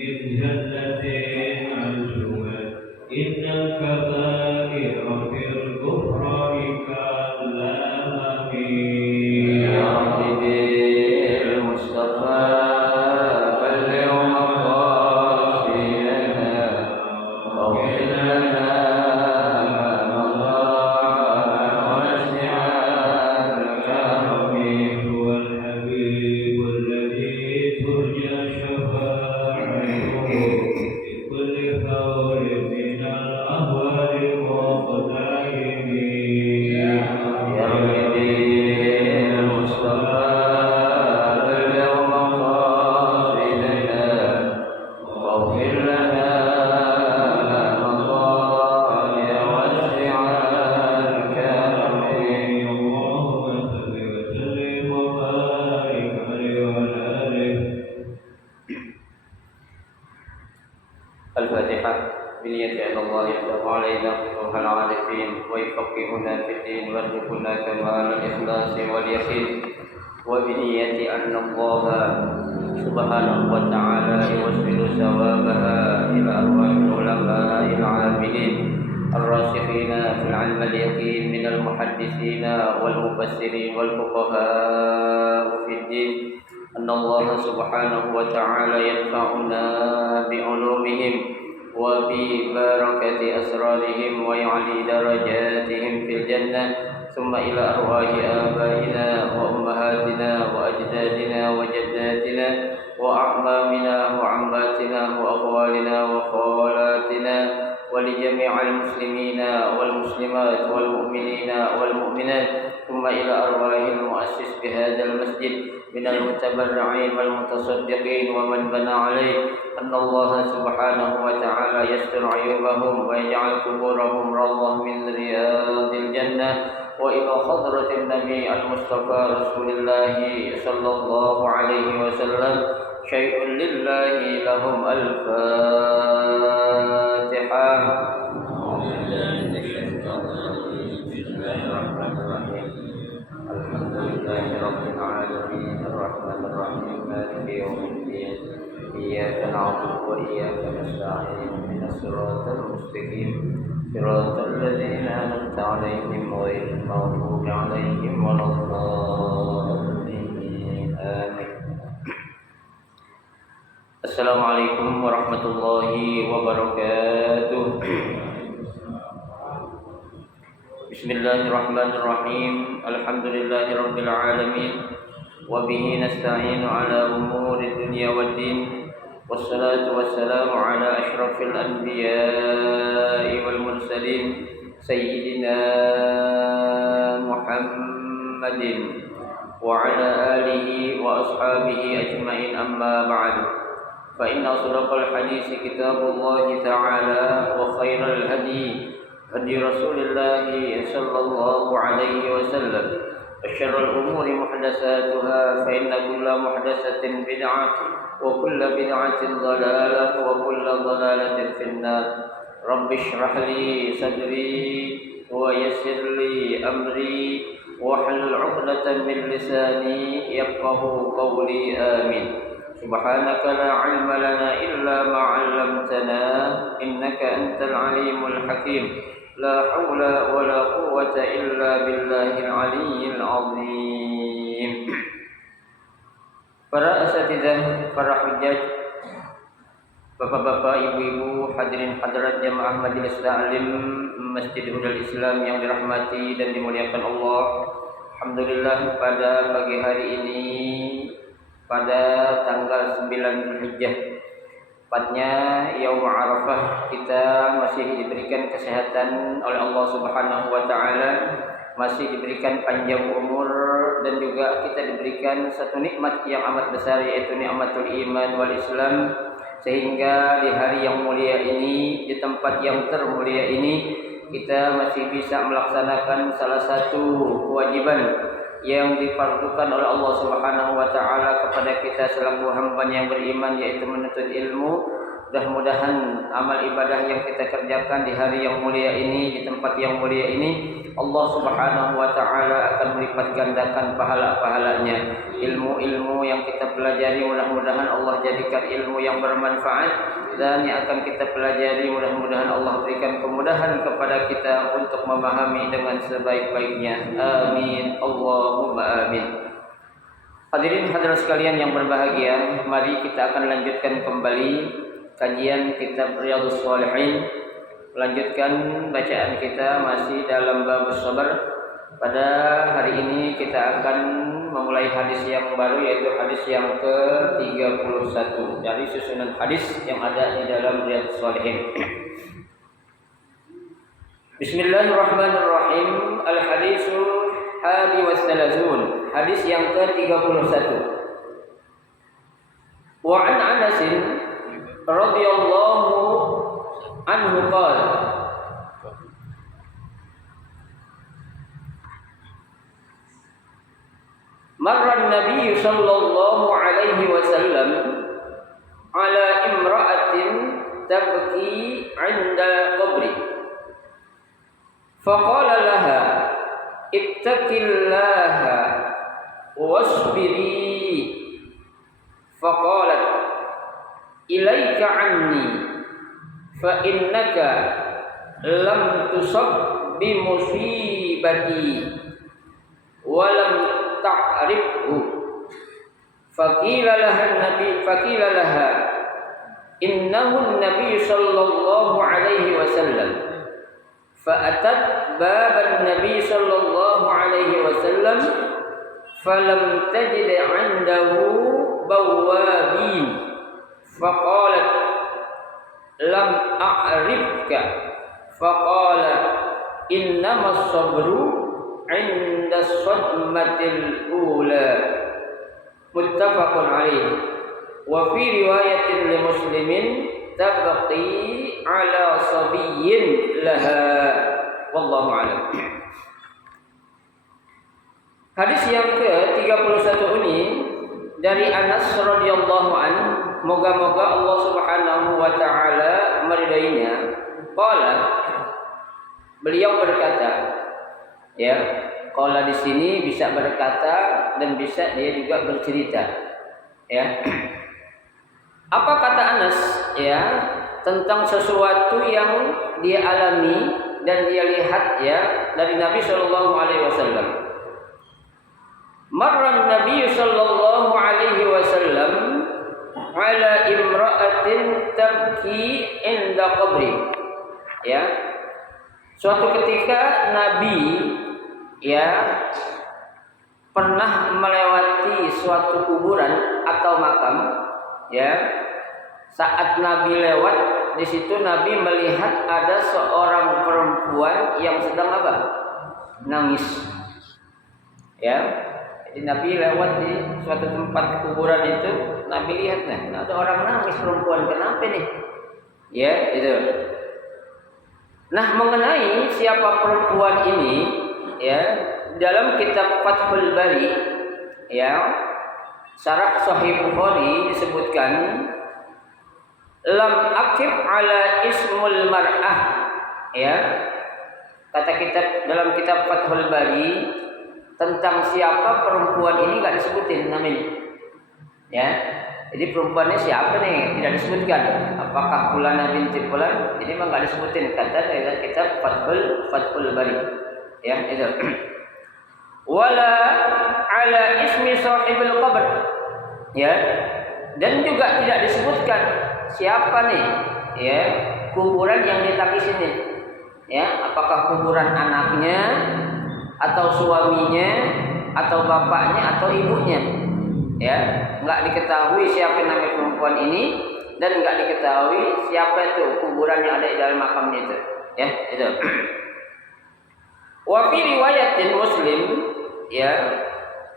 من جنة الجواد إن الكبائر في الكفران كالأمم يا رب بالمصطفى بلغ مقاصدنا واغفر لنا ما مضى واسع الكرم هو الحبيب الذي ترجى شفاعته في كل ثور من الأهوال المقتحم يا رب بالمصطفى بلغ مقاصدنا واغفر لنا ما مضى واسع الكرم اللهم صل وسلم وبارك عليه وعلى آله. الفاتحة بنية أن الله يفتح علينا فتوح العارفين ويفقهنا في الدين ويرزقنا كمال الإخلاص واليقين وبنية أن الله سبحانه وتعالى يوصل ثوابها إلى أرواح العلماء العاملين الراسخين في العلم اليقين من المحدثين والمفسرين والفقهاء في الدين أن الله سبحانه وتعالى ينفعنا بعلومهم وببركة أسرارهم ويعلي درجاتهم في الجنة ثم إلى أرواح آبائنا وأمهاتنا وأجدادنا وجداتنا وأعمامنا وعماتنا وأخوالنا وخالاتنا ولجميع المسلمين والمسلمات والمؤمنين والمؤمنات ثم إلى أرواح المؤسس بهذا المسجد من المتبرعين والمتصدقين ومن بنى عليه أن الله سبحانه وتعالى يستر عيوبهم ويجعل قبورهم روضة من رياض الجنة وإلى حضرة النبي المصطفى رسول الله صلى الله عليه وسلم شيء لله لهم الفاتحة. الحمد لله رب العالمين الرحمن الرحيم مالك يوم الدين إياك نعبد وإياك نستعين من الصراط المستقيم صراط الذين أنعمت عليهم غير المغضوب عليهم ولا الضالين آمين. السلام عليكم ورحمة الله وبركاته. بسم الله الرحمن الرحيم الحمد لله رب العالمين وبه نستعين على أمور الدنيا والدين والصلاة والسلام على أشرف الأنبياء والمرسلين سيدنا محمد وعلى آله وأصحابه أجمعين أما بعد فإن أصدق الحديث كتاب الله تعالى وخير الهدي هدي رسول الله صلى الله عليه وسلم وشر الأمور محدثاتها فإن كل محدثة بدعة وكل بدعة ضلالة وكل ضلالة في النار. رب اشرح لي صدري ويسر لي أمري واحلل عقدة من لساني يفقه قولي آمين. سبحانك لا علم لنا إلا ما علمتنا إنك أنت العليم الحكيم لا حول ولا قوة إلا بالله العلي العظيم. Para asatidzah, para hujjaj, bapak-bapak, ibu-ibu, hadirin hadirat jamaah majelis ta'lim Masjid Hudal Islam yang dirahmati dan dimuliakan Allah. Alhamdulillah pada pagi hari ini pada tanggal 9 Zulhijjah, tepatnya Yaum Arafah, kita masih diberikan kesehatan oleh Allah Subhanahu wa taala, masih diberikan panjang umur dan juga kita diberikan satu nikmat yang amat besar, yaitu nikmatul iman wal Islam, sehingga di hari yang mulia ini, di tempat yang termulia ini, kita masih bisa melaksanakan salah satu kewajiban yang difardukan oleh Allah Subhanahu wa taala kepada kita selaku hamba yang beriman, yaitu menuntut ilmu Mudah-mudahan amal ibadah yang kita kerjakan di hari yang mulia ini, di tempat yang mulia ini, Allah Subhanahu wa taala akan melipat gandakan pahala-pahalanya. Ilmu-ilmu yang kita pelajari mudah-mudahan Allah jadikan ilmu yang bermanfaat, dan yang akan kita pelajari mudah-mudahan Allah berikan kemudahan kepada kita untuk memahami dengan sebaik-baiknya. Amin. Allahumma amin. Hadirin hadirat sekalian yang berbahagia, mari kita akan lanjutkan kembali kajian kitab Riyadhus Shalihin. Melanjutkan bacaan kita masih dalam bab sabar. Pada hari ini kita akan memulai hadis yang baru, yaitu hadis yang ke-31 dari susunan hadis yang ada di dalam Riyadhus Shalihin. Bismillahirrahmanirrahim. Al-hadisul hadi wassalazun, hadis yang ke-31. Wa an Anas radhiyallahu anhu qala marra an-nabiy sallallahu alaihi wasallam ala imra'atin tabki 'inda qabri faqala laha ittaqillaha wasbiri faqalat ilaika anni fa innaka lam tusab bi musibati wa lam ta'rifhu faqila laha innahu an-nabiy sallallahu alaihi wasallam فأتت باب النبي صلى الله عليه وسلم فلم تجد عنده بوابين فقالت لم أعرفك فقال إنما الصبر عند الصدمة الأولى متفق عليه وفي رواية لمسلم tabqi ala sabiyyin laha wallahu a'lam. Hadis yang ke-31 ini dari Anas radhiyallahu anhu, moga-moga Allah Subhanahu wa taala meridainya. Qala, beliau berkata, ya, qala di sini bisa berkata dan bisa dia juga bercerita, ya. Apa kata Anas, ya, tentang sesuatu yang dia alami dan dia lihat, ya, dari Nabi sallallahu alaihi wasallam. Marra Nabi sallallahu alaihi wasallam ala imra'atin tabki inda qabri. Ya. Suatu ketika Nabi, ya, pernah melewati suatu kuburan atau makam. Ya, saat Nabi lewat di situ, Nabi melihat ada seorang perempuan yang sedang apa? Nangis. Ya, jadi Nabi lewat di suatu tempat kuburan itu, Nabi lihat, nah, ada orang nangis, perempuan, kenapa nih? Ya, itu. Nah, mengenai siapa perempuan ini, ya, dalam kitab Fathul Bari, ya, Syarah Sahih Bukhari disebutkan lam akif ala ismul mar'ah, ya, kata kitab dalam kitab Fathul Bari tentang siapa perempuan ini nggak disebutin namanya, ya. Jadi perempuannya siapa nih tidak disebutkan, apakah Fulana binti Fulan, ini memang nggak disebutin kata dalam kitab Fathul Bari, ya, itu. Wala ala ismi sahibul qabr, ya, dan juga tidak disebutkan siapa nih, ya, kuburan yang ditangis ini, ya, apakah kuburan anaknya atau suaminya atau bapaknya atau ibunya, ya, nggak diketahui siapa nama perempuan ini dan nggak diketahui siapa itu kuburan yang ada di dalam makamnya itu, ya, itu. Wa fi riwayatin Muslim, ya,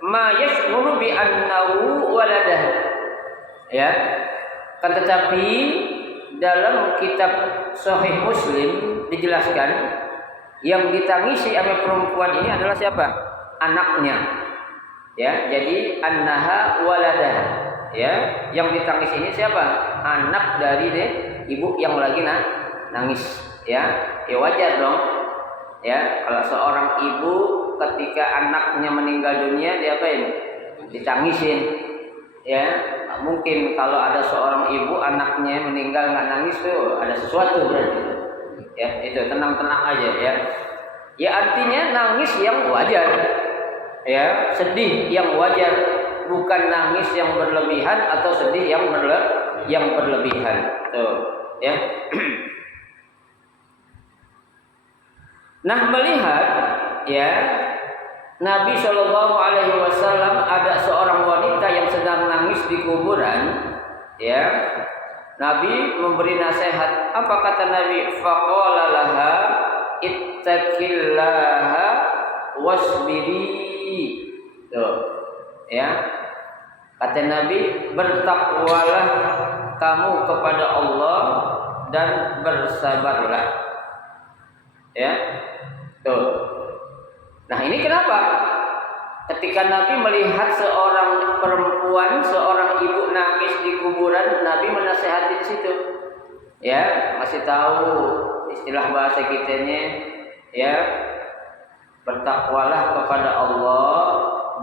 ma yash'uru bi annahu waladah, ya, kan tetapi dalam kitab Sahih Muslim dijelaskan yang ditangisi oleh perempuan ini adalah siapa? Anaknya, ya, jadi annaha waladah, ya, yang ditangis ini siapa? Anak dari ibu yang lagi nangis, ya. Ya wajar dong. Ya, kalau seorang ibu ketika anaknya meninggal dunia diapain? Ditangisin. Ya, mungkin kalau ada seorang ibu anaknya meninggal nggak nangis tuh ada sesuatu berarti. Ya, itu tenang-tenang aja ya. Ya artinya nangis yang wajar. Ya, sedih yang wajar, bukan nangis yang berlebihan atau sedih yang berlebihan. Tuh, ya. Nah, melihat ya Nabi Shallallahu Alaihi Wasallam ada seorang wanita yang sedang nangis di kuburan, ya. Nabi memberi nasihat. Apa kata Nabi? Faqala laha ittaqillaha wasbiri. Tuh, ya. Kata Nabi, bertakwalah kamu kepada Allah dan bersabarlah. Ya. Tuh. Nah, ini kenapa? Ketika Nabi melihat seorang perempuan, seorang ibu nangis di kuburan, Nabi menasehati di situ. Ya, masih tahu istilah bahasa kitanya, ya. Bertakwalah kepada Allah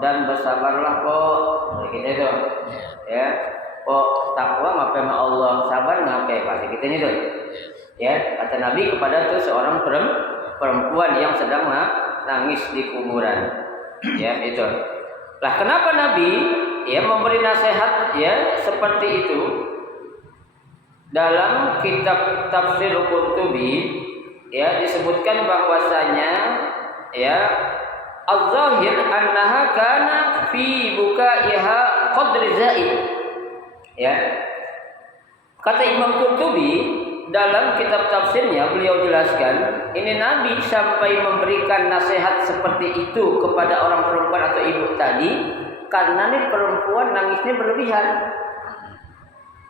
dan bersabarlah kok. Kita itu. Ya. Kok takwa ngapain sama Allah, sabar ngapain bahasa kitanya itu. Ya, kata Nabi kepada tuh seorang perempuan yang sedang nangis di kuburan. Ya, itu. Lah kenapa Nabi ya memberi nasihat ya seperti itu? Dalam kitab Tafsir Qurtubi ya disebutkan bahwasanya ya az-zahir annaha kana fi bukaiha qadri zaid. Ya. Kata Imam Qurtubi dalam kitab tafsirnya beliau jelaskan, ini Nabi sampai memberikan nasihat seperti itu kepada orang perempuan atau ibu tadi karena nih perempuan nangisnya berlebihan.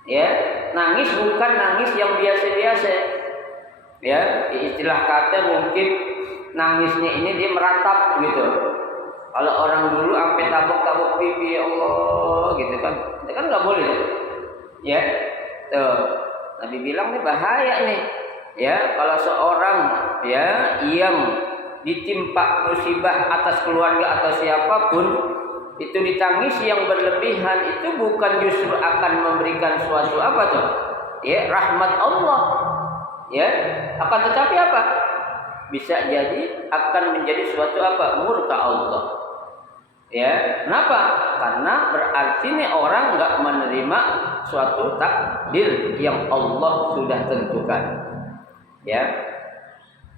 Ya, nangis bukan nangis yang biasa-biasa. Ya, istilah kata mungkin nangisnya ini dia meratap gitu. Kalau orang dulu sampai tabok-tabok pipi, ya Allah, gitu kan. Itu kan nggak boleh. Ya. Tuh. Nabi bilang nih bahaya nih, ya kalau seorang ya yang ditimpa musibah atas keluarga atau siapapun itu ditangisi yang berlebihan itu bukan justru akan memberikan suatu apa tuh, ya rahmat Allah, ya akan tetapi apa? Bisa jadi akan menjadi suatu apa? Murka Allah. Ya, kenapa? Karena berarti nih orang nggak menerima suatu takdir yang Allah sudah tentukan. Ya,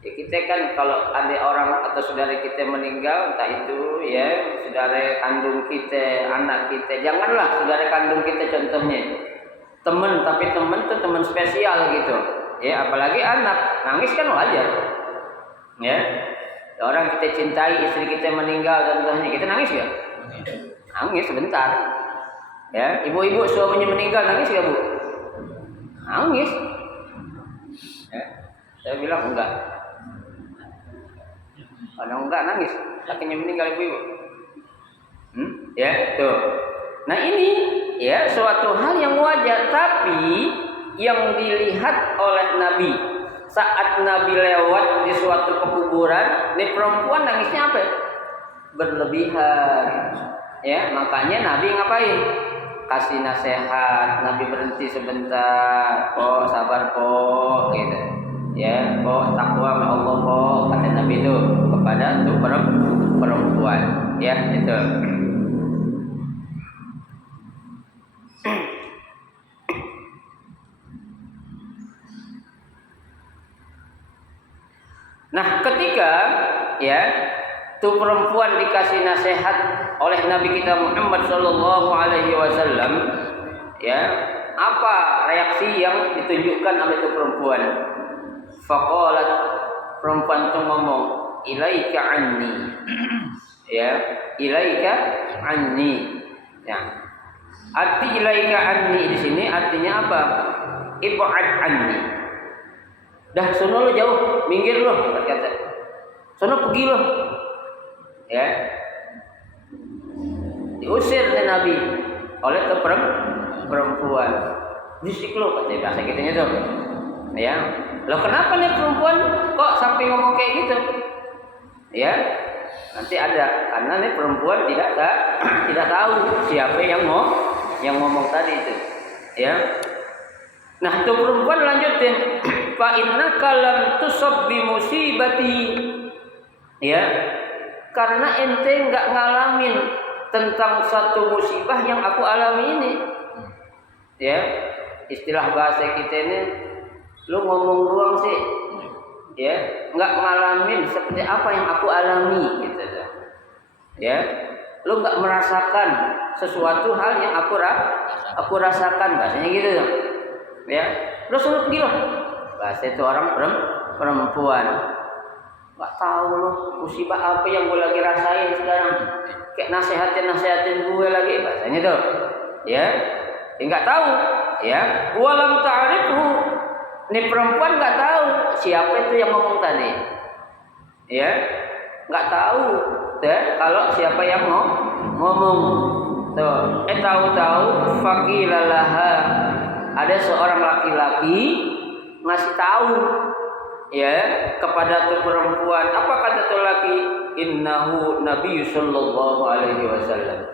kita kan kalau ada orang atau saudara kita meninggal, entah itu ya saudara kandung kita, anak kita, janganlah saudara kandung kita contohnya teman, tapi teman itu teman spesial gitu. Ya, apalagi anak nangis kan wajar. Ya. Orang kita cintai, istri kita meninggal contohnya, kita nangis ya? Nangis sebentar. Ya, ibu-ibu suaminya meninggal nangis ya bu? Nangis. Ya, saya bilang enggak. Kalau enggak nangis, lakinya meninggal ibu-ibu. Ya, tuh. Nah ini ya suatu hal yang wajar, tapi yang dilihat oleh Nabi saat Nabi lewat di suatu kuburan, nih perempuan nangisnya apa? Berlebihan. Ya, makanya Nabi ngapain? Kasih nasihat. Nabi berhenti sebentar. Kok sabar kok, gitu. Ya, kok takwa sama Allah kok, kata Nabi itu kepada tuh perempuan. Ya, itu. Nah, ketika ya tuh perempuan dikasih nasihat oleh Nabi kita Muhammad Shallallahu Alaihi Wasallam, ya apa reaksi yang ditunjukkan oleh tuh perempuan? Faqalat, perempuan itu ngomong, ilaika anni, ya ilaika anni. Ya, arti ilaika anni di sini artinya apa? Ib'ad anni. Dah sono lo jauh, minggir lo, kata. Sono pergi lo. Ya. Diusir oleh Nabi. oleh perempuan. Bisik lo katanya bahasa kitanya tuh. Ya. Loh kenapa nih perempuan kok sampai ngomong kayak gitu? Ya. Nanti ada karena nih perempuan tidak tahu siapa yang ngomong tadi itu. Ya. Nah, itu perempuan lanjutin, fa innaka lam tusab bi musibati. Ya. Karena ente enggak ngalamin tentang satu musibah yang aku alami ini. Ya. Istilah bahasa kita ini lu ngomong doang sih. Ya, enggak ngalamin seperti apa yang aku alami gitu. Ya. Lu enggak merasakan sesuatu hal yang aku rasakan bahasanya gitu. Ya, lu suruh pergi loh. Bahasa itu orang perempuan. Gak tahu loh musibah apa yang gue lagi rasain sekarang. Kayak nasihatin gue lagi bahasanya tuh. Ya, nggak tahu. Ya, walam ta'rifu. Ini perempuan nggak tahu siapa itu yang ngomong tadi. Ya, nggak tahu. Ya, kalau siapa yang ngomong. Tuh, tahu-tahu faqilalaha. Ada seorang laki-laki ngasih tahu ya kepada tuh perempuan. Apa kata tuh laki? Innahu Nabi sallallahu alaihi wasallam.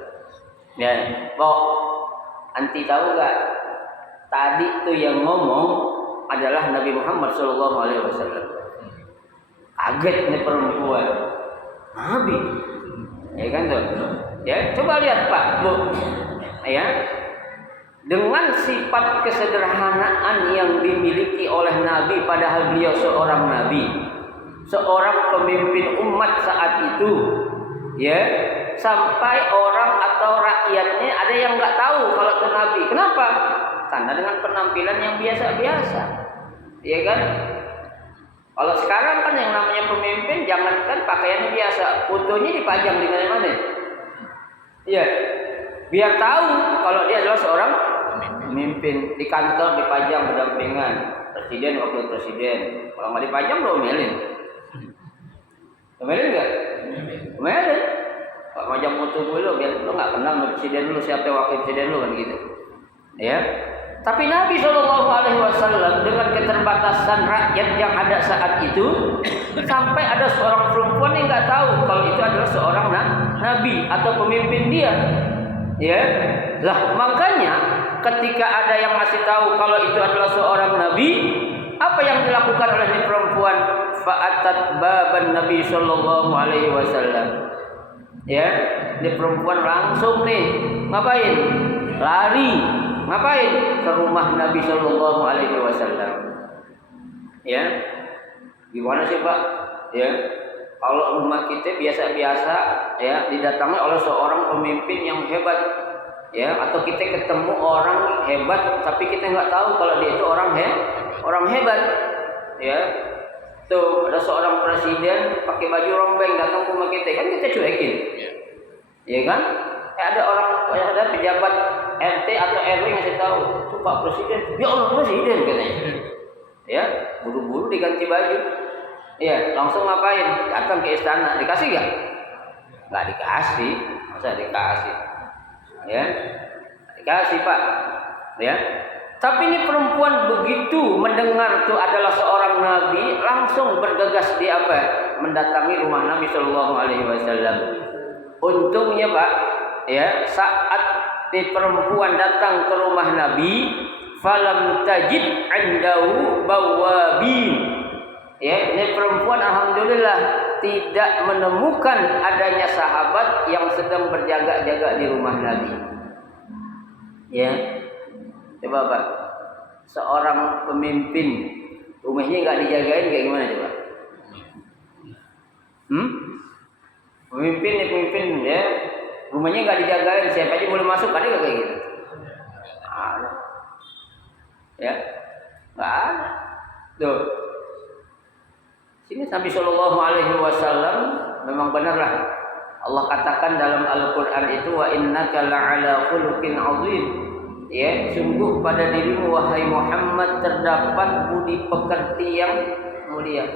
Ya, kok anti tahu enggak? Tadi tuh yang ngomong adalah Nabi Muhammad sallallahu alaihi wasallam. Kaget nih perempuan. Nabi. Ya kan tuh. Ya, coba lihat Pak, Bu. Ya. Dengan sifat kesederhanaan yang dimiliki oleh Nabi, padahal beliau seorang Nabi, seorang pemimpin umat saat itu, ya, sampai orang atau rakyatnya ada yang nggak tahu kalau itu Nabi. Kenapa? Karena dengan penampilan yang biasa-biasa, ya kan? Kalau sekarang kan yang namanya pemimpin, jangankan pakaiannya biasa, fotonya dipajang di mana-mana, ya, biar tahu kalau dia adalah seorang pemimpin. Di kantor dipajang berdampingan presiden, wakil presiden. Kalau nggak dipajang lo omelin nggak? Omelin. Pak pajang foto dulu biar lo nggak kenal presiden lu siapa wakil presiden lu kan gitu. Ya. Tapi Nabi Shallallahu Alaihi Wasallam dengan keterbatasan rakyat yang ada saat itu, sampai ada seorang perempuan yang nggak tahu kalau itu adalah seorang nabi atau pemimpin dia. Ya, lah makanya ketika ada yang ngasih tahu kalau itu adalah seorang nabi, apa yang dilakukan oleh perempuan? Fa'atat baban Nabi sallallahu alaihi wasallam. Ya, ini perempuan langsung nih ngapain? Lari, ngapain? Ke rumah Nabi sallallahu alaihi wasallam. Ya. Gimana sih, Pak? Ya. Kalau rumah kita biasa-biasa ya didatangi oleh seorang pemimpin yang hebat ya, atau kita ketemu orang hebat tapi kita nggak tahu kalau dia itu orang hebat ya. Tuh ada seorang presiden pakai baju rombeng datang ke rumah kita, kan kita cuekin ya kan. Ada pejabat RT atau RW yang ngasih tahu tuh Pak Presiden, ya Allah presiden katanya ya, buru-buru diganti baju. Iya, langsung ngapain? Datang ke istana, dikasih gak? Nggak dikasih, masa dikasih? Ya, dikasih Pak. Ya, tapi ini perempuan begitu mendengar itu adalah seorang nabi, langsung bergegas di apa? Mendatangi rumah Nabi Shallallahu Alaihi Wasallam. Untungnya Pak, ya saat di perempuan datang ke rumah Nabi, falam tajid andahu bawabin. Ya, ini perempuan alhamdulillah tidak menemukan adanya sahabat yang sedang berjaga-jaga di rumah Nabi. Ya, coba Pak, seorang pemimpin rumahnya nggak dijagain kayak gimana coba? Pemimpin ya, rumahnya nggak dijagain, siapa aja boleh masuk, ada nggak kayak gitu? Ada. Ya, nggak ada. Tuh. Sini Nabi Shallallahu Alaihi Wasallam memang benarlah Allah katakan dalam Al-Quran itu wa innaka la'ala khuluqin azim. Ya, sungguh pada dirimu wahai Muhammad terdapat budi pekerti yang mulia.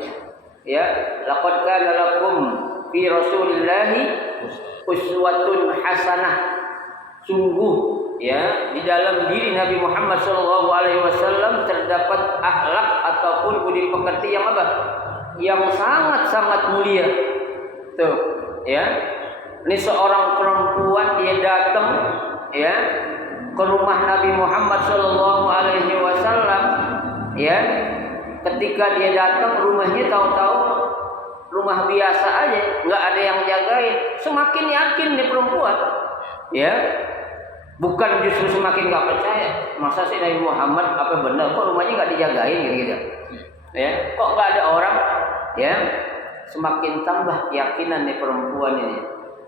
Ya, laqad kana lakum fi Rasulillahi uswatun hasanah. Sungguh ya di dalam diri Nabi Muhammad SAW terdapat akhlak ataupun budi pekerti yang apa? Yang sangat-sangat mulia. Tuh, ya. Ini seorang perempuan dia datang ya ke rumah Nabi Muhammad SAW, ya. Ketika dia datang rumahnya tahu-tahu rumah biasa aja, nggak ada yang jagain. Semakin yakin nih perempuan, ya. Bukan justru semakin nggak percaya. Masa sih Nabi Muhammad apa benar kok rumahnya nggak dijagain gitu, ya? Kok nggak ada orang, ya? Semakin tambah keyakinan nih perempuan ini.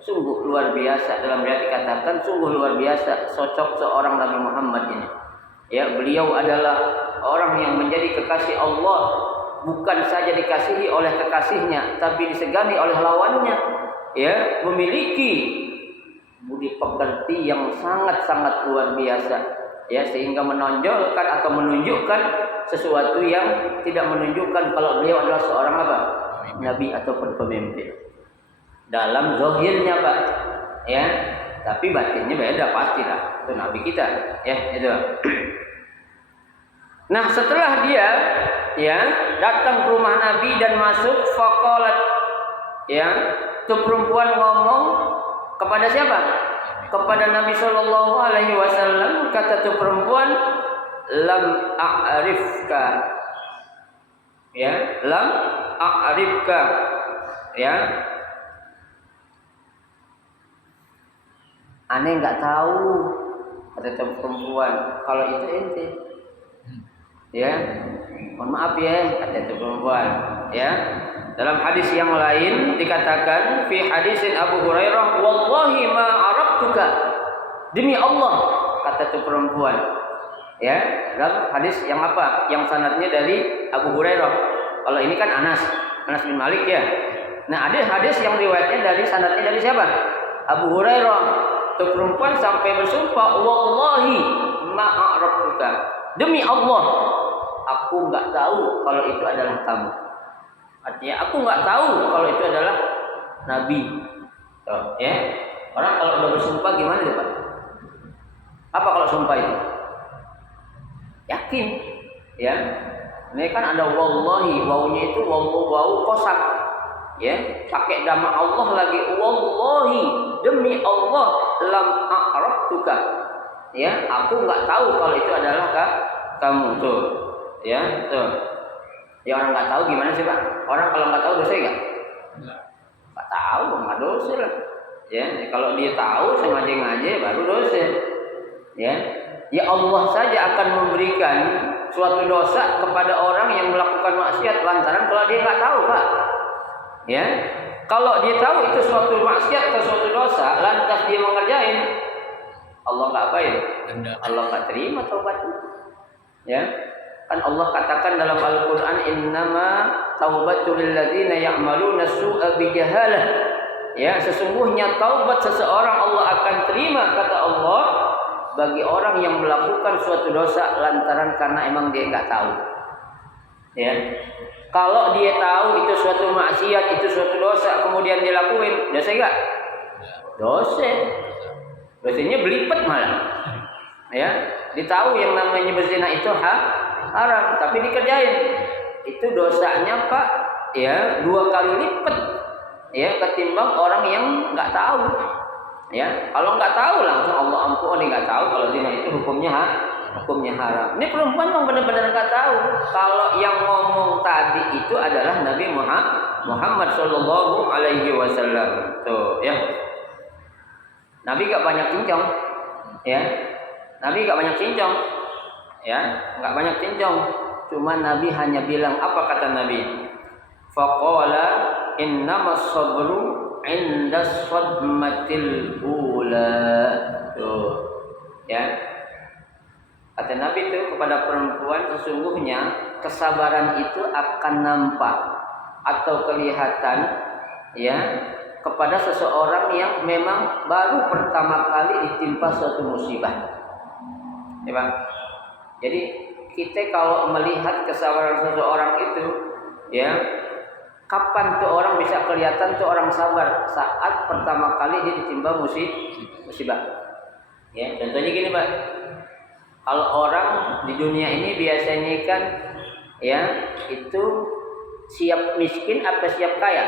Sungguh luar biasa, dalam riwayat dikatakan sungguh luar biasa sosok seorang Nabi Muhammad ini. Ya, beliau adalah orang yang menjadi kekasih Allah, bukan saja dikasihi oleh kekasihnya, tapi disegani oleh lawannya. Ya, memiliki budi pekerti yang sangat-sangat luar biasa. Ya, sehingga menonjolkan atau menunjukkan sesuatu yang tidak menunjukkan kalau beliau adalah seorang apa? Nabi ataupun pemimpin. Dalam zahirnya Pak, ya, tapi batinnya beda pastilah. Itu Nabi kita, ya itu. Nah setelah dia, ya, datang ke rumah Nabi dan masuk, faqalat, ya, itu perempuan ngomong kepada siapa? Kepada Nabi Shallallahu Alaihi Wasallam. Kata itu perempuan, lam a'rifka, ya, lam a'rifka, ya. Aneh nggak tahu, kata perempuan, kalau itu ente, ya, mohon maaf ya, kata perempuan, ya. Dalam hadis yang lain dikatakan, fi hadisin Abu Hurairah, wallahi ma arabtuka, demi Allah, kata perempuan, ya. Dalam hadis yang apa? Yang sanadnya dari Abu Hurairah. Kalau ini kan Anas bin Malik ya. Nah ada hadis yang riwayatnya dari sanadnya dari siapa? Abu Hurairah. Itu perempuan sampai bersumpah, wallahi ma'arabtuka, demi Allah aku nggak tahu kalau itu adalah kamu. Artinya aku nggak tahu kalau itu adalah Nabi. Tuh, ya. Orang kalau udah bersumpah gimana ya Pak? Apa kalau sumpah itu? Yakin, ya. Ini kan ada wallahi, wawunya itu wawu kosam. Ya, pakai nama Allah lagi, wallahi, demi Allah, lam a'raftuka, ya, aku nggak tahu kalau itu adalah kamu. Tuh, ya, tuh, ya. Orang nggak tahu gimana sih Pak? Orang kalau nggak tahu dosa nggak? Nggak tahu nggak dosa lah, ya. Kalau dia tahu sengaja baru dosa, ya. Ya Allah saja akan memberikan suatu dosa kepada orang yang melakukan maksiat lantaran kalau dia nggak tahu Pak. Ya, kalau dia tahu itu suatu maksiat atau suatu dosa, lantas dia mengerjain, Allah nggak apain, Allah nggak terima taubatnya. Ya, kan Allah katakan dalam Al-Quran, innama taubatul ladzina ya'maluna su'a bijahalah. Ya, sesungguhnya taubat seseorang Allah akan terima, kata Allah, bagi orang yang melakukan suatu dosa lantaran karena emang dia nggak tahu. Ya. Kalau dia tahu itu suatu maksiat, itu suatu dosa, kemudian dia lakuin, dosa enggak? Dosa. Dosanya belipet malah. Ya, ditahu yang namanya berzina itu haram, tapi dikerjain. Itu dosanya Pak, ya, 2 kali lipat, ya, ketimbang orang yang nggak tahu. Ya, kalau nggak tahu langsung Allah ampuni, nggak tahu kalau zina itu hukumnya haram. Ini perempuan memang benar-benar nggak tahu kalau yang ngomong tadi itu adalah Nabi Muhammad Shallallahu Alaihi Wasallam. Tuh, ya. Nabi nggak banyak cincong, ya. Nabi nggak banyak cincong, ya, nggak banyak cincong. Cuma Nabi hanya bilang apa kata Nabi? Faqala innamas sabru 'inda sadmatil ula. Tuh, ya. Kata Nabi itu kepada perempuan, sesungguhnya kesabaran itu akan nampak atau kelihatan, ya, kepada seseorang yang memang baru pertama kali ditimpa suatu musibah. Ya Bang. Jadi kita kalau melihat kesabaran seseorang itu, ya, kapan tuh orang bisa kelihatan tuh orang sabar? Saat pertama kali dia ditimpa musibah. Ya, contohnya gini Pak. Kalau orang di dunia ini biasanya kan ya itu siap miskin apa siap kaya?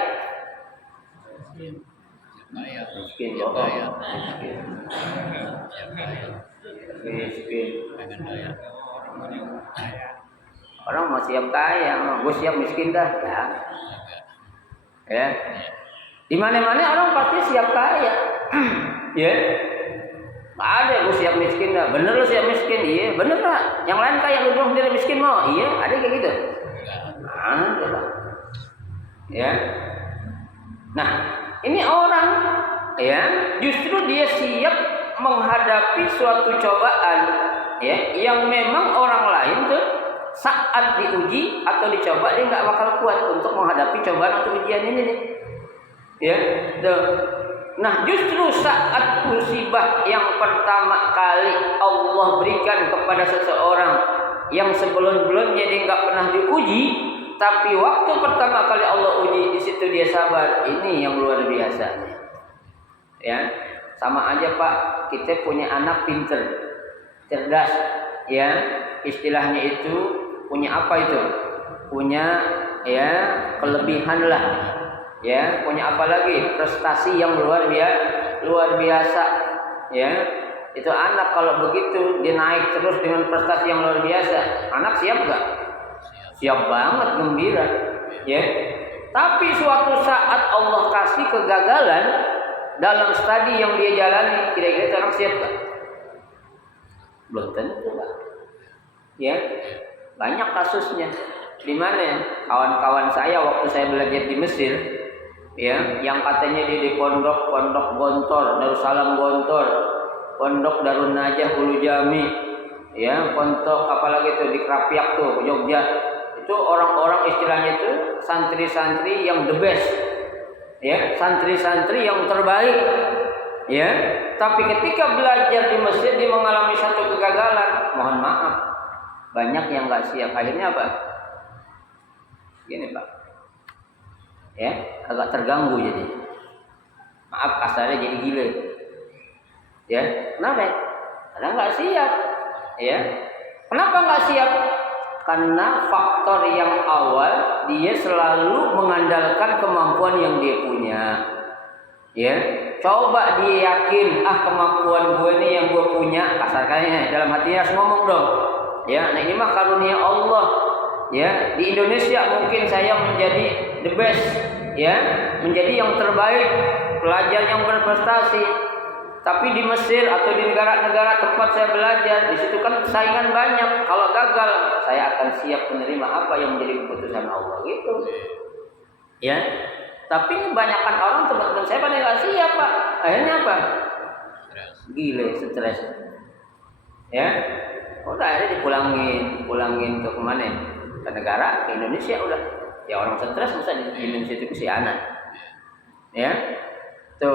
Miskin bohong. Miskin. Orang mau siap kaya, gue siap miskin dah ya. Ya. Di mana-mana orang pasti siap kaya. Ya. Ada gue siap miskin dah. Bener lu siap miskin? Iya, bener lah. Yang lain kaya lu doang sendiri miskin mau? Iya, ada kayak gitu. Ada lah. Ya. Nah, ini orang ya, justru dia siap menghadapi suatu cobaan ya, yang memang orang lain tuh saat diuji atau dicoba dia nggak bakal kuat untuk menghadapi cobaan atau ujian ini nih. Ya, tuh. Nah, justru saat musibah yang pertama kali Allah berikan kepada seseorang yang sebelum-sebelumnya dia nggak pernah diuji, tapi waktu pertama kali Allah uji, di situ dia sabar. Ini yang luar biasa. Ya, sama aja Pak, kita punya anak pinter, cerdas, ya, istilahnya itu punya apa itu? Punya ya kelebihan lah. Ya, punya apa lagi? Prestasi yang luar biasa. Ya, itu anak kalau begitu dia naik terus dengan prestasi yang luar biasa, anak siap nggak? Siap banget, gembira. Ya, tapi suatu saat Allah kasih kegagalan dalam studi yang dia jalani, kira-kira orang siap nggak? Belum tentu Pak. Ya, banyak kasusnya. Di mana kawan-kawan saya waktu saya belajar di Mesir, ya, yang katanya dia di pondok Gontor, Darussalam Gontor, pondok Darun Najah Ulu Jami, ya, pondok apalagi itu di Krapiak tuh, Jogja. Itu orang-orang istilahnya itu santri-santri yang the best, ya, santri-santri yang terbaik, ya. Tapi ketika belajar di Mesir dia mengalami satu kegagalan, mohon maaf, banyak yang nggak siap. Akhirnya apa? Gini Pak. Ya, agak terganggu jadi. Maaf kasarnya jadi gila. Ya, kenapa? Karena nggak siap. Ya, kenapa nggak siap? Karena faktor yang awal dia selalu mengandalkan kemampuan yang dia punya. Ya, coba dia yakin, kemampuan gue ini yang gue punya, kasarnya dalam hatinya harus ngomong dong. Ya, nah ini mah karunia Allah. Ya, di Indonesia mungkin saya menjadi the best, ya, menjadi yang terbaik, pelajar yang berprestasi. Tapi di Mesir atau di negara-negara tempat saya belajar, di situ kan saingan banyak. Kalau gagal, saya akan siap menerima apa yang menjadi keputusan Allah gitu. Ya, tapi kebanyakan orang teman-teman saya pada nggak siap Pak. Akhirnya apa? Gile, stres. Ya, udah akhirnya dipulangin ke kemana? Ke negara, ke Indonesia udah. Ya orang stres masa di Indonesia itu kesianan. Ya, itu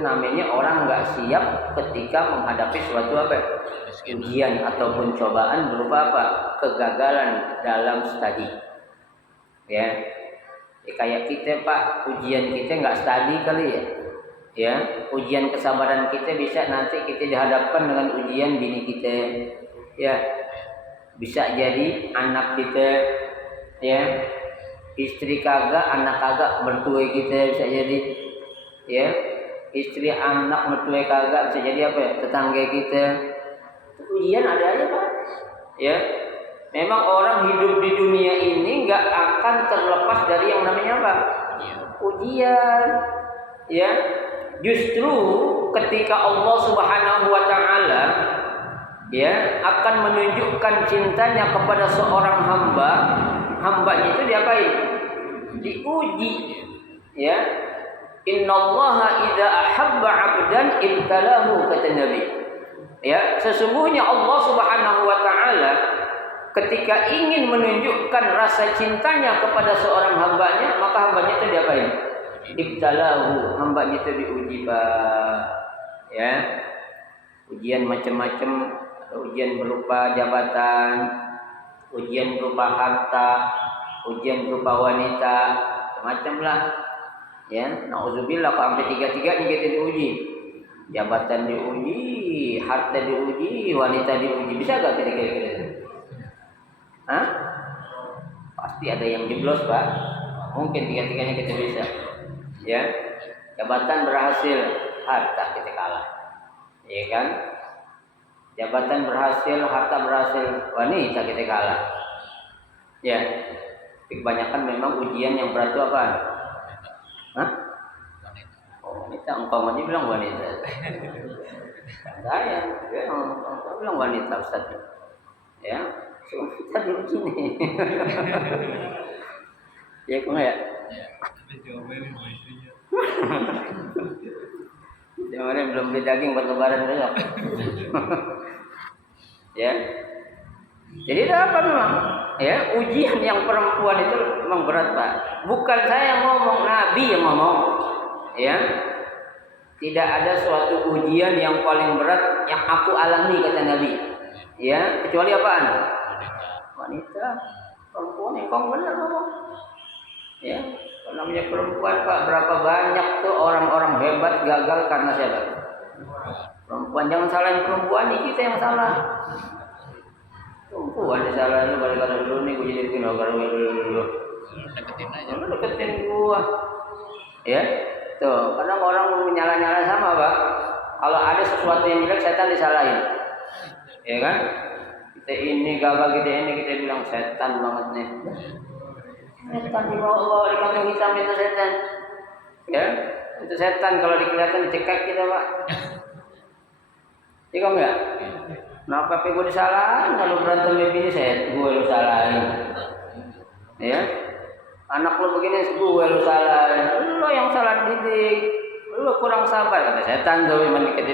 namanya orang nggak siap ketika menghadapi suatu apa? Ujian ataupun cobaan berupa apa? Kegagalan dalam studi. Ya, kayak kita Pak, ujian kita nggak studi kali ya. Ya, ujian kesabaran kita bisa nanti kita dihadapkan dengan ujian bini kita. Ya, bisa jadi anak kita, ya, istri kagak, anak kagak, mertua kita bisa jadi, ya, istri anak mertua kagak bisa jadi apa ya, tetangga kita. Ujian ada aja Pak. Ya, memang orang hidup di dunia ini nggak akan terlepas dari yang namanya apa? Ujian. Ya, justru ketika Allah Subhanahu Wa Taala ya akan menunjukkan cintanya kepada seorang hambanya itu diapain? Diuji. Ya, innallaha idza ahabba 'abdan ibtalahu, kata Nabi. Ya, sesungguhnya Allah Subhanahu Wa Taala ketika ingin menunjukkan rasa cintanya kepada seorang hambanya, maka hambanya itu diapain? Ibtalahu, hambanya itu diuji Pak. Ya, ujian macam-macam. Ujian berupa jabatan, ujian berupa harta, ujian berupa wanita, macam lah. Ya, nauzubillah, sampai tiga-tiganya kita diuji. Jabatan diuji, harta diuji, wanita diuji, bisa gak kira-kira? Hah? Pasti ada yang jeblos Pak. Mungkin tiga-tiganya kita bisa. Ya, jabatan berhasil, harta kita kalah. Iya kan? Jabatan berhasil, harta berhasil, wanita kita kalah. Ya, kebanyakan memang ujian yang berat itu apa? Hah? Oh, wanita, engkau aja bilang wanita. Saya bilang wanita Ustaz. Ya, kita diuji nih. Ya, kok ya? Jawabannya belum beli daging buat lebaran besok. Ya. Jadi itu apa memang? Ya, ujian yang perempuan itu memang berat Pak. Bukan saya yang ngomong, Nabi yang ngomong. Ya. Tidak ada suatu ujian yang paling berat yang aku alami kata Nabi. Ya, kecuali apaan? Wanita. Perempuan yang kong benar ngomong. Ya, kalau namanya perempuan Pak, berapa banyak tuh orang-orang hebat gagal karena siapa? Perempuan. Jangan salahin perempuan, ini kita yang salah. Perempuan disalahin, balik dulu nih, gue jadi bikin dulu. Deketin aja. Deketin gua. Ya, tuh, kadang orang menyala-nyala sama Pak. Kalau ada sesuatu yang jelek, setan disalahin. Ya kan? Kita ini gagal, kita bilang setan banget nih. Setan di bawah di kambing hitam itu setan. Ya, itu setan kalau dikelihatan dicekek kita Pak. Iya enggak? Nah, tapi gue disalahin kalau berantem begini gue lu salahin. Ya, anak lu begini gue lu salahin. Lu yang salah didik, lu kurang sabar kata setan tuh. Memang kita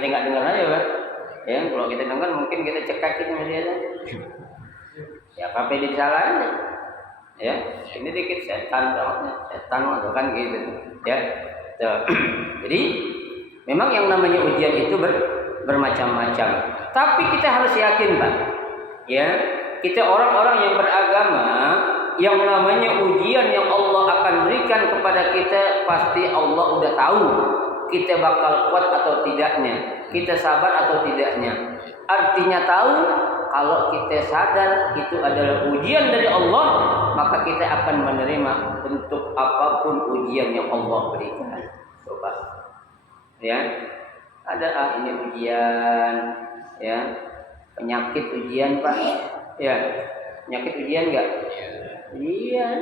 nggak dengar aja Pak. Ya, kalau kita dengar mungkin kita cekek kita sama dia. Ya, tapi dia disalahin. Ya, ini dikit setan kan gitu. Ya, tuh. Jadi memang yang namanya ujian itu bermacam-macam. Tapi kita harus yakin Pak. Ya, kita orang-orang yang beragama, yang namanya ujian yang Allah akan berikan kepada kita, pasti Allah udah tahu kita bakal kuat atau tidaknya, kita sabar atau tidaknya. Artinya tahu. Kalau kita sadar itu adalah ujian dari Allah, maka kita akan menerima bentuk apapun ujian yang Allah berikan. Coba, ya, ada ini ujian, ya, penyakit ujian Pak, ya, penyakit ujian enggak? Ujian.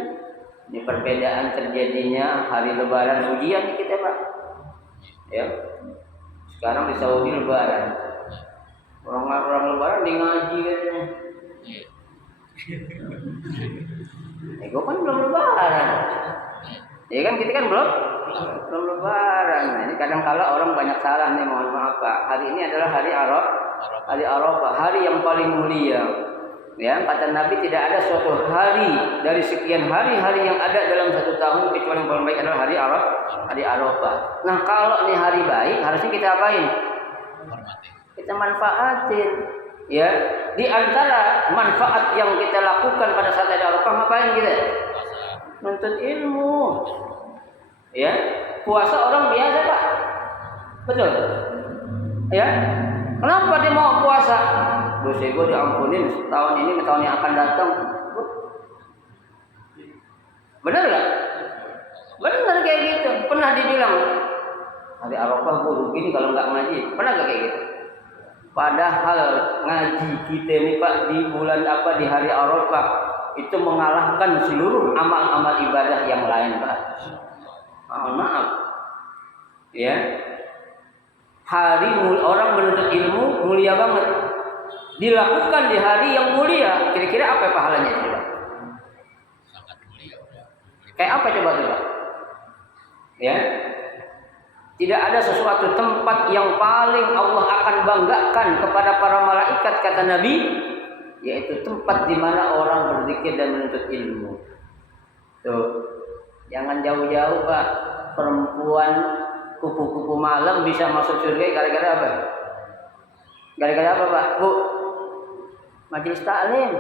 Ini perbedaan terjadinya hari Lebaran ujian kita Pak. Ya, sekarang di Saudi Lebaran. Orang Lebaran di ngaji katanya. Gue kan belum Lebaran. Ya kan kita kan belum Lebaran. Nah, ini kadang-kala orang banyak salah nih, mohon maaf Pak. Hari ini adalah hari Arafah, hari yang paling mulia. Ya, kata Nabi tidak ada suatu hari dari sekian hari-hari yang ada dalam satu tahun kecuali yang paling baik adalah hari Arafah. Nah, kalau ini hari baik harusnya kita apain? Kita manfaatin, ya. Di antara manfaat yang kita lakukan pada saat ada Arafah, ngapain kita? Menuntut ilmu, ya. Puasa orang biasa Pak, betul, ya. Kenapa dia mau puasa? Dosa gue diampunin tahun ini ke tahun yang akan datang. Benar nggak? Benar kayak gitu. Pernah dibilang hari Arafah gue rugi nih kalau nggak ngaji. Pernah nggak kayak gitu? Padahal ngaji kita ini Pak di bulan apa di hari Arafah itu mengalahkan seluruh amal-amal ibadah yang lain Pak. Maaf, ya. Hari orang menuntut ilmu mulia banget. Dilakukan di hari yang mulia. Kira-kira apa pahalanya coba? Sangat mulia. Kayak apa coba? Ya. Tidak ada sesuatu tempat yang paling Allah akan banggakan kepada para malaikat kata Nabi, yaitu tempat di mana orang berzikir dan menuntut ilmu. Tuh, jangan jauh-jauh Pak. Perempuan kupu-kupu malam bisa masuk surga gara-gara apa? Gara-gara apa Pak? Bu, majelis taklim.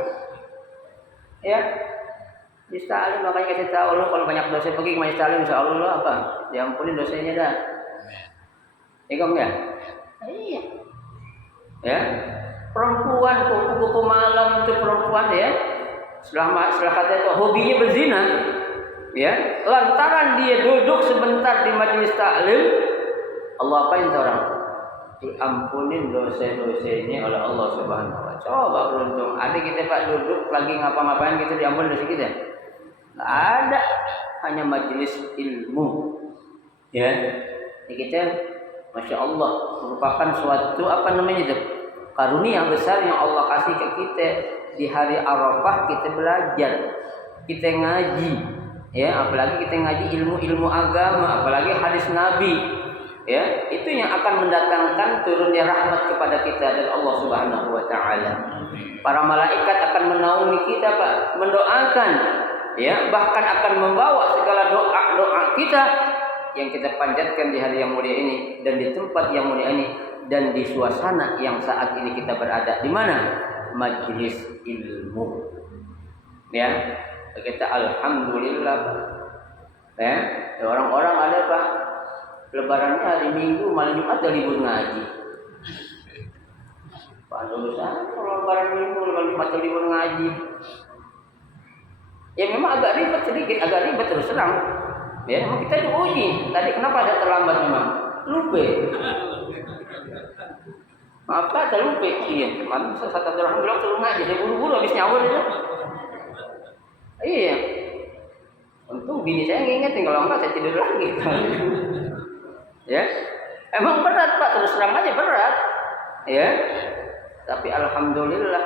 Ya, majelis taklim makanya kasih tahu lu kalau banyak dosa pergi ke majelis taklim insya Allah apa? Diampuni dosanya dah. Ikut ya? Iya. Ya, perempuan kupu-kupu malam itu perempuan ya. Setelah kata itu hobinya berzina. Ya, lantaran dia duduk sebentar di majelis taklim, Allah apain orang? Diampunin dosa-dosanya oleh Allah Subhanahu wa taala. Coba beruntung. Ada kita Pak duduk lagi ngapa-ngapain gitu diampun dosa kita. Enggak ada, hanya majelis ilmu. Ya. Ini kita Masya Allah merupakan suatu karunia besar yang Allah kasih ke kita di hari Arafah. Kita belajar, kita ngaji, ya, apalagi kita ngaji ilmu-ilmu agama, apalagi hadis Nabi, ya, itu yang akan mendatangkan turunnya rahmat kepada kita dari Allah Subhanahu wa taala. Para malaikat akan menaungi kita, Pak, mendoakan, ya, bahkan akan membawa segala doa-doa kita yang kita panjatkan di hari yang mulia ini dan di tempat yang mulia ini dan di suasana yang saat ini kita berada. Di mana? Majelis ilmu. Ya, kita alhamdulillah, Pak. Ya, orang-orang ada, Pak, lebarannya hari Minggu, malam Jumat ada libur ngaji. Pak, lulusan kalau lebaran Minggu, malam Jumat ada libur ngaji. Ya memang agak ribet sedikit, agak ribet terus terang. Ya, memang kita diuji. Tadi kenapa saya terlambat memang? Lupa. Maaf Pak, saya lupa. Iya, kemarin satu orang bilang suruh ngaji, saya buru-buru habis nyawa aja. Iya. Untung bini saya ngingetin, kalau enggak saya tidur lagi. Ya, emang berat Pak, terus terang aja berat. Ya, tapi alhamdulillah,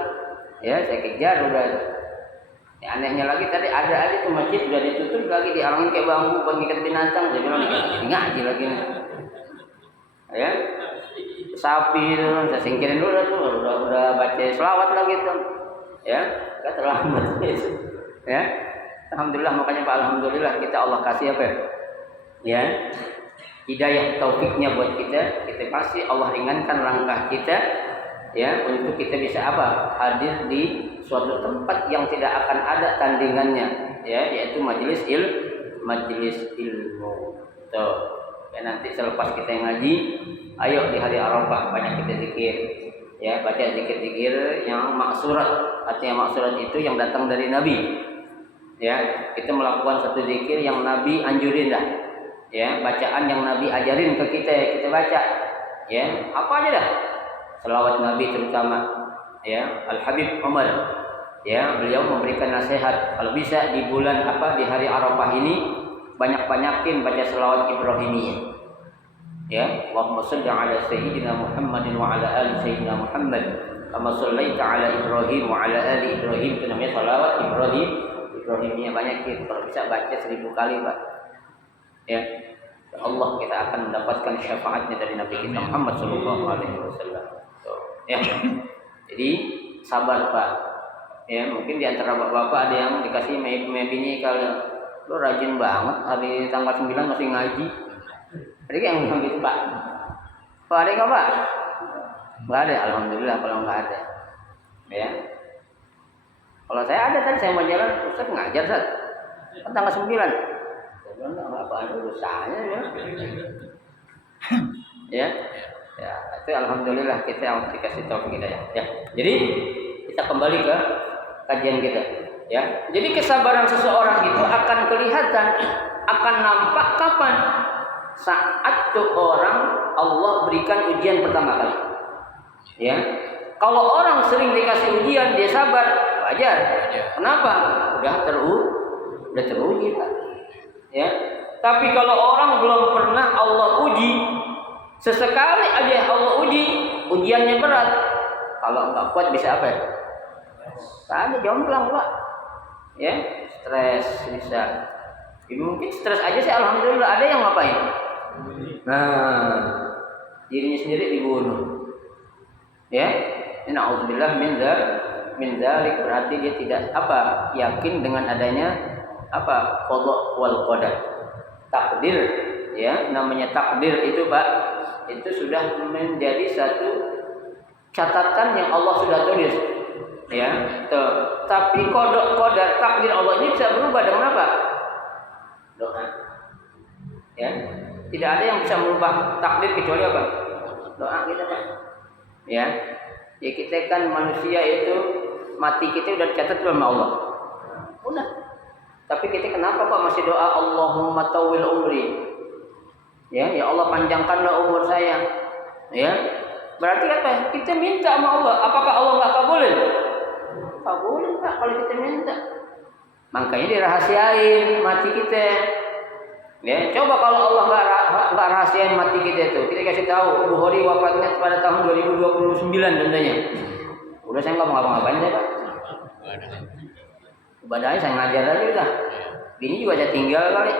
ya saya kejar udah. Ya, anehnya lagi tadi ada tuh masjid udah ditutup lagi diarangin kayak bambu buat ngikat binatang. Saya bilang ngaji lagi nih. Ya, sapi itu saya singkirin dulu tuh, udah baca selawat lagi tuh. Ya, nggak terlambat. Ya, alhamdulillah, makanya Pak, alhamdulillah kita Allah kasih apa? Ya, hidayah taufiknya buat kita pasti Allah ringankan langkah kita, ya, untuk kita bisa apa? Hadir di suatu tempat yang tidak akan ada tandingannya, ya, yaitu majelis ilmu. Tuh, ya, nanti selepas kita ngaji, ayo di hari Arafah banyak kita zikir, ya, baca zikir-zikir yang maksurat. Artinya maksurat itu yang datang dari Nabi. Ya, kita melakukan satu zikir yang Nabi anjurin dah. Ya, bacaan yang Nabi ajarin ke kita baca. Ya, apa aja dah. Selawat Nabi terutama. Ya, Al-Habib Umar, ya, beliau memberikan nasihat kalau bisa di bulan di hari Arafah ini banyak-banyakin baca selawat Ibrahimiyah. Ya, Allahumma shalli ala sayyidina Muhammadin wa ala ali sayyidina Muhammad kama shallaita ala Ibrahim wa ala ali Ibrahim. Itu namanya selawat Ibrahimiyah, banyakin. Kalau bisa baca 1000 kali, Pak. Ya, Allah kita akan mendapatkan syafaatnya dari Nabi kita Muhammad sallallahu alaihi wasallam. Ya. Jadi sabar, Pak. Ya, mungkin di antara bapak-bapak ada yang dikasih bini kalau lo rajin banget hari tanggal 9 masih ngaji. Ada yang bilang gitu, Pak. Pak, ada enggak, Pak? Enggak ada, alhamdulillah kalau enggak ada. Ya. Kalau saya ada tadi saya mau jalan, Ustaz ngajar, Ustaz. Kan tanggal 9. Saya bilang enggak apa ada urusannya ya. Ya. Ya, itu alhamdulillah kita yang dikasih taufik hidayah. Ya. Jadi kita kembali ke kajian kita, ya. Jadi kesabaran seseorang itu akan kelihatan, akan nampak kapan? Saat tuh orang Allah berikan ujian pertama kali. Ya. Kalau orang sering dikasih ujian dia sabar, wajar. Kenapa? Udah teruji, Pak. Ya. Tapi kalau orang belum pernah Allah uji, sesekali aja Allah uji, ujiannya berat. Kalau enggak kuat bisa apa ya? Tadi jomplang, Pak. Ya, stres bisa. Ibu mungkin stres aja sih alhamdulillah. Ada yang ngapain? Nah, dirinya sendiri dibunuh. Ya, na'udzubillah min dzalik, berarti dia tidak yakin dengan adanya qada wal qadar. Takdir, ya, namanya takdir itu, Pak, itu sudah menjadi satu catatan yang Allah sudah tulis. Ya, tapi qadar takdir Allah ini bisa berubah dengan apa? Doa. Ya, tidak ada yang bisa merubah takdir kecuali apa? Doa kita, Pak. Ya, Ya kita kan manusia itu mati kita udah dicatat sama Allah. Udah. Tapi kita kenapa Pak masih doa Allahumma tawil umri? Ya Allah panjangkanlah umur saya. Ya. Berarti apa? Kita minta sama Allah. Apakah Allah enggak kabulin? Kabulin Pak kalau kita minta. Makanya dirahasiain mati kita. Ya, coba kalau Allah enggak rahasiain mati kita itu. Kita kasih tahu Bukhari wafatnya pada tahun 2029 tentunya. Udah saya enggak mau ngapa-ngapain deh, Pak. Ibadahnya saya ngajar aja udah. Bini juga saya tinggal kali.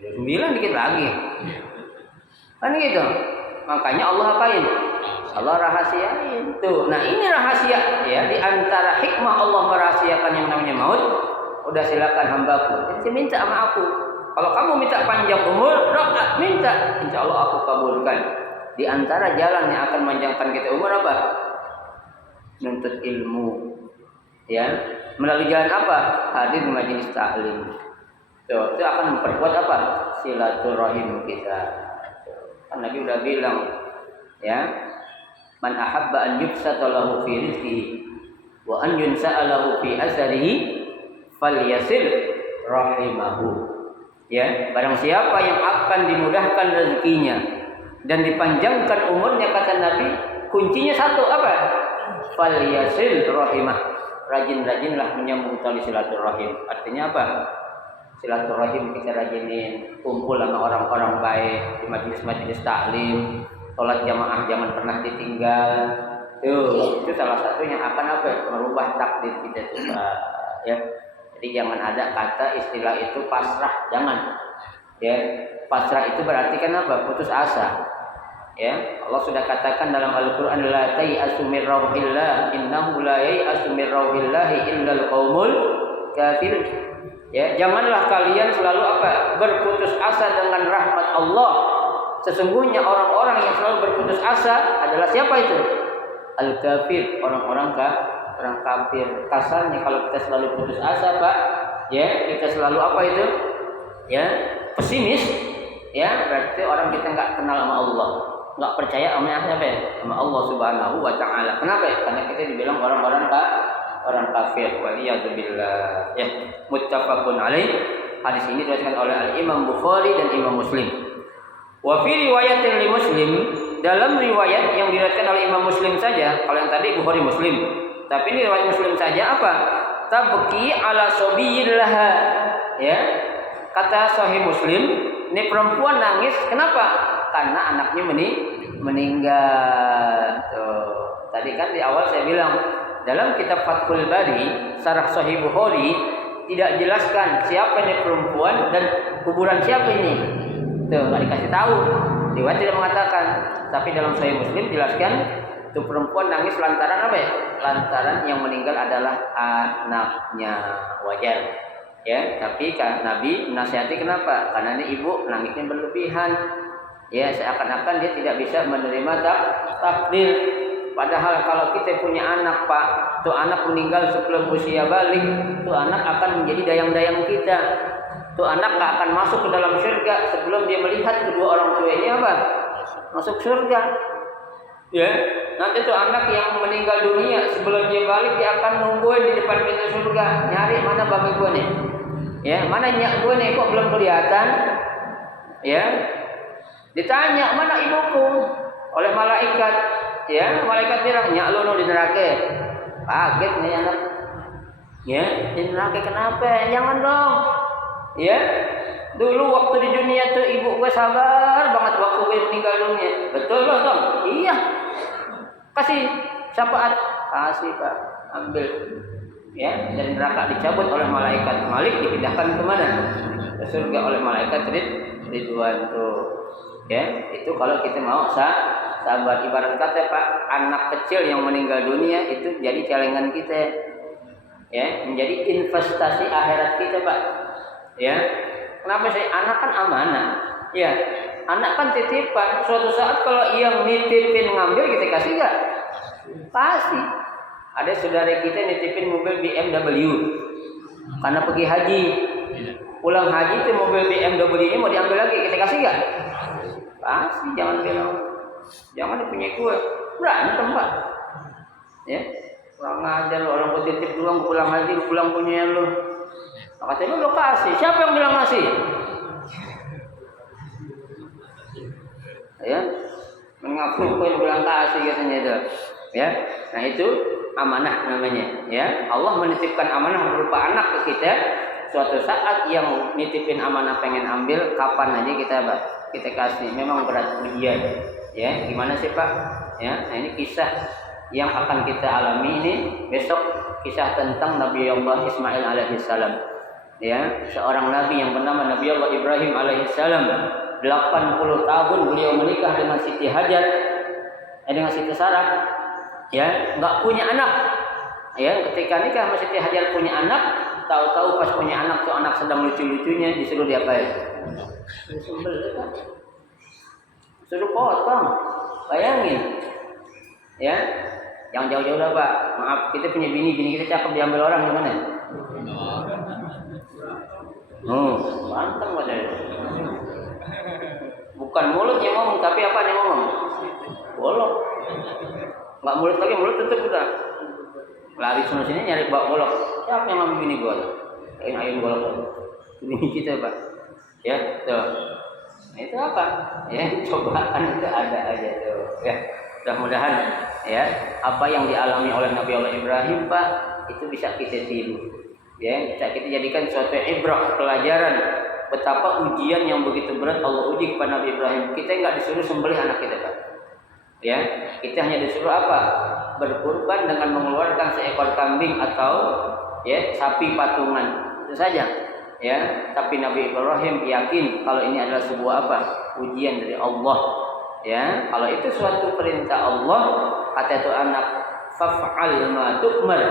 9 dikit lagi. Kan gitu. Makanya Allah apain? Allah rahasiain. Tuh. Nah, ini rahasia ya di antara hikmah Allah merahasiakan yang namanya maut. Udah silakan hambaku. Jadi minta sama aku. Kalau kamu minta panjang umur, doa minta. Insya Allah aku kabulkan. Di antara jalan yang akan memanjangkan kita umur apa? Menuntut ilmu. Ya, melalui jalan apa? Hadir di majelis taklim. Tuh, itu akan memperkuat apa? Silaturahim kita. Kan Nabi udah bilang, ya, man ahabba an yubsata lahu fi rizqihi wa an yunsa'a lahu fi asarihi falyasil rahimahu. Ya, barang siapa yang akan dimudahkan rezekinya dan dipanjangkan umurnya kata Nabi, kuncinya satu apa? Falyasil rahimah. Rajin-rajinlah menyambung tali silaturahim. Artinya apa? Silaturahim kita rajinin, kumpul sama orang-orang baik di majelis-majelis taklim, sholat jamaah jangan pernah ditinggal. Itu salah satu yang akan apa? Merubah takdir kita itu, Pak. Ya. Jadi jangan ada kata istilah itu pasrah, jangan. Ya, pasrah itu berarti kan apa? Putus asa. Ya, Allah sudah katakan dalam Al-Qur'an la tai'asu mir rauhillah innahu la yai'asu mir rauhillah illal qaumul kafir. Ya, janganlah kalian selalu apa? Berputus asa dengan rahmat Allah. Sesungguhnya orang-orang yang selalu berputus asa adalah siapa itu? Al-kafir, orang kafir. Kasarnya kalau kita selalu putus asa, Pak, ya, kita selalu apa itu? Ya, pesimis, ya, berarti orang kita enggak kenal sama Allah. Enggak percaya sama Allah Subhanahu wa taala. Kenapa? Karena kita dibilang orang kafir. Waliyadzubillah. Ya, muttafaqun alaih. Hadis ini diriwayatkan oleh Al-Imam Bukhari dan Imam Muslim. Wa fi riwayatin li Muslim, dalam riwayat yang diriwayatkan oleh Imam Muslim saja, kalau yang tadi Bukhari Muslim. Tapi ini riwayat Muslim saja apa? Tabki ala sobiyillah. Ya. Kata Sahih Muslim, ini perempuan nangis, kenapa? Karena anaknya meninggal. Tuh. Tadi kan di awal saya bilang dalam kitab Fathul Bari, Syarah Sahih Bukhari tidak jelaskan siapa ini perempuan dan kuburan siapa ini. Tuh, nggak dikasih tahu. Riwayat tidak mengatakan. Tapi dalam Sahih Muslim jelaskan itu perempuan nangis lantaran apa ya? Lantaran yang meninggal adalah anaknya. Wajar. Ya, tapi Nabi menasihati kenapa? Karena ini ibu nangisnya berlebihan. Ya, seakan-akan dia tidak bisa menerima takdir. Padahal kalau kita punya anak, Pak, tuh anak meninggal sebelum usia balik, tuh anak akan menjadi dayang-dayang kita. Tuh anak gak akan masuk ke dalam surga sebelum dia melihat kedua orang tuanya apa? Masuk surga. Ya, nanti tuh anak yang meninggal dunia sebelum dia balik dia akan nungguin di depan pintu surga, nyari mana bapak gue nih. Ya, mana nyak gue nih kok belum kelihatan? Ya. Ditanya, mana ibuku? Oleh malaikat. Ya, malaikat bilang, nyak lu di neraka. Kaget nih anak. Ya, di neraka kenapa? Jangan dong. Ya. Dulu waktu di dunia tuh ibu gue sabar banget waktu gue meninggal dunia. Betul loh, Tom? Iya. Kasih syafaat. Kasih, Pak. Ambil. Ya, dan neraka dicabut oleh malaikat Malik, dipindahkan ke mana? Ke surga oleh malaikat Ridwan tuh. Ya, itu kalau kita mau sabar. Ibarat kata Pak, anak kecil yang meninggal dunia itu jadi celengan kita. Ya, menjadi investasi akhirat kita, Pak. Ya. Kenapa sih? Anak kan amanah. Ya, anak kan titipan. Suatu saat kalau yang nitipin ngambil kita kasih enggak? Pasti. Ada saudara kita nitipin mobil BMW karena pergi haji. Pulang haji itu mobil BMW ini mau diambil lagi, kita kasih enggak? Pasti, jangan bilang jangan punya gue. berantem Pak. Ya, kurang ajar lu, orang gua titip doang, gua pulang haji, lu pulang punya lu. Katanya lu kasih, siapa yang bilang ngasih? Ya, mengaku yang bilang kasih katanya itu. Ya, nah itu amanah namanya. Ya, Allah menitipkan amanah berupa anak ke kita. Suatu saat yang nitipin amanah pengen ambil, kapan aja kita kasih. Memang berat ujian. Ya, gimana sih Pak? Ya, nah ini kisah yang akan kita alami ini besok, kisah tentang Nabi Allah Ismail alaihissalam. Ya, seorang nabi yang bernama Nabi Allah Ibrahim alaihissalam. 80 tahun beliau menikah dengan Siti Hajar, dengan Siti Sarah. Ya, nggak punya anak. Ya, ketika nikah sama Siti Hajar punya anak, tahu-tahu pas punya anak tuh anak sedang lucu-lucunya disuruh diapain? Suruh potong. Bayangin. Ya, yang jauh-jauh dah Pak. Maaf, kita punya bini kita cakep diambil orang gimana? Banteng padahal. Bukan mulut yang ngomong, tapi apa yang ngomong? Golok. Nggak mulut lagi, mulut tutup udah. Lari sana sini nyari bak golok. Siapa yang ngambil bini gua? Ayun golok. Bini kita Pak. Ya, tuh. Nah, itu apa? Ya, cobaan itu ada aja tuh. Ya, mudah-mudahan ya apa yang dialami oleh Nabi Allah Ibrahim Pak itu bisa kita tiru. Ya, bisa kita jadikan suatu ibrah, pelajaran betapa ujian yang begitu berat Allah uji kepada Nabi Ibrahim. Kita nggak disuruh sembelih anak kita Pak. Ya, kita hanya disuruh apa? Berkurban dengan mengeluarkan seekor kambing atau ya sapi patungan. Itu saja. Ya, tapi Nabi Ibrahim yakin kalau ini adalah sebuah apa? Ujian dari Allah. Ya, kalau itu suatu perintah Allah, kata itu anak faf'al ma tu'mar.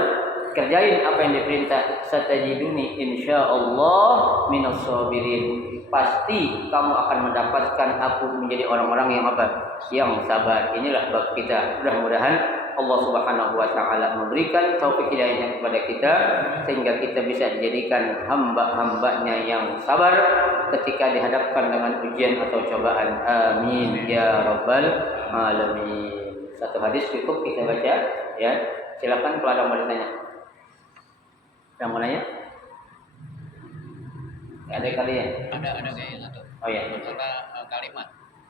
Kerjain apa yang diperintah. Satajiduni insyaallah minas sabirin. Pasti kamu akan mendapatkan aku menjadi orang-orang yang apa? Yang sabar. Inilah bab kita. Mudah-mudahan Allah Subhanahu wa taala memberikan taufik hidayahnya kepada kita sehingga kita bisa dijadikan hamba-hambanya yang sabar ketika dihadapkan dengan ujian atau cobaan. Amin ya rabbal alamin. Satu hadis cukup kita baca ya. Silakan kalau ada yang mau ditanya. Yang mau nanya? Ada kali ya? Ada kayaknya satu. Oh ya. Masalah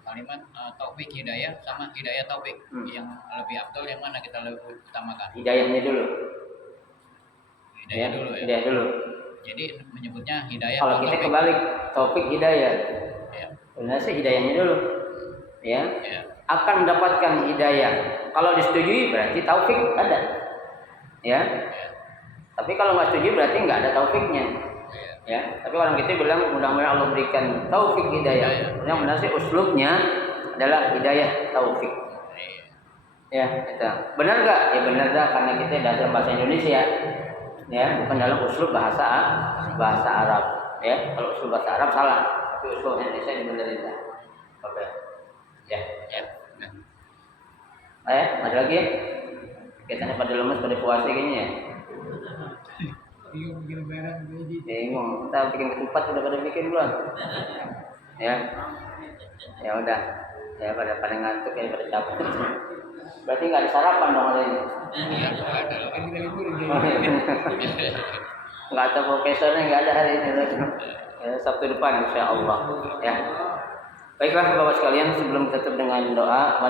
kalimat taufik hidayah sama hidayah taufik yang lebih afdal yang mana kita lebih utamakan? Hidayahnya dulu. Hidayah dulu ya. Hidayah dulu. Jadi menyebutnya hidayah. Kalau kita kebalik taufik hidayah. Ya. Benar sih hidayahnya dulu. Ya. Ya. Akan mendapatkan hidayah. Kalau disetujui berarti taufik ada. Ya. Tapi kalau nggak setuju berarti nggak ada taufiknya. Ya. Tapi orang kita bilang mudah-mudahan Allah berikan taufik hidayah. Yang benar sih uslubnya adalah hidayah taufik. Ya, itu. Benar nggak? Ya benar dah karena kita dalam bahasa Indonesia. Ya, bukan dalam uslub bahasa Arab. Ya, kalau uslub bahasa Arab salah. Tapi uslub Indonesia benerin dah. Oke. Ya. Ada lagi ya? Kita pada lemes pada puasa gini ya. Bingung, kita bikin ketupat udah pada bikin belum? Ya udah, ya pada ngantuk ya pada capek. Berarti nggak ada sarapan dong hari ini? Nggak ada profesornya nggak ada hari ini. Ya, Sabtu depan insya Allah. Ya. Baiklah Bapak sekalian sebelum tutup dengan doa.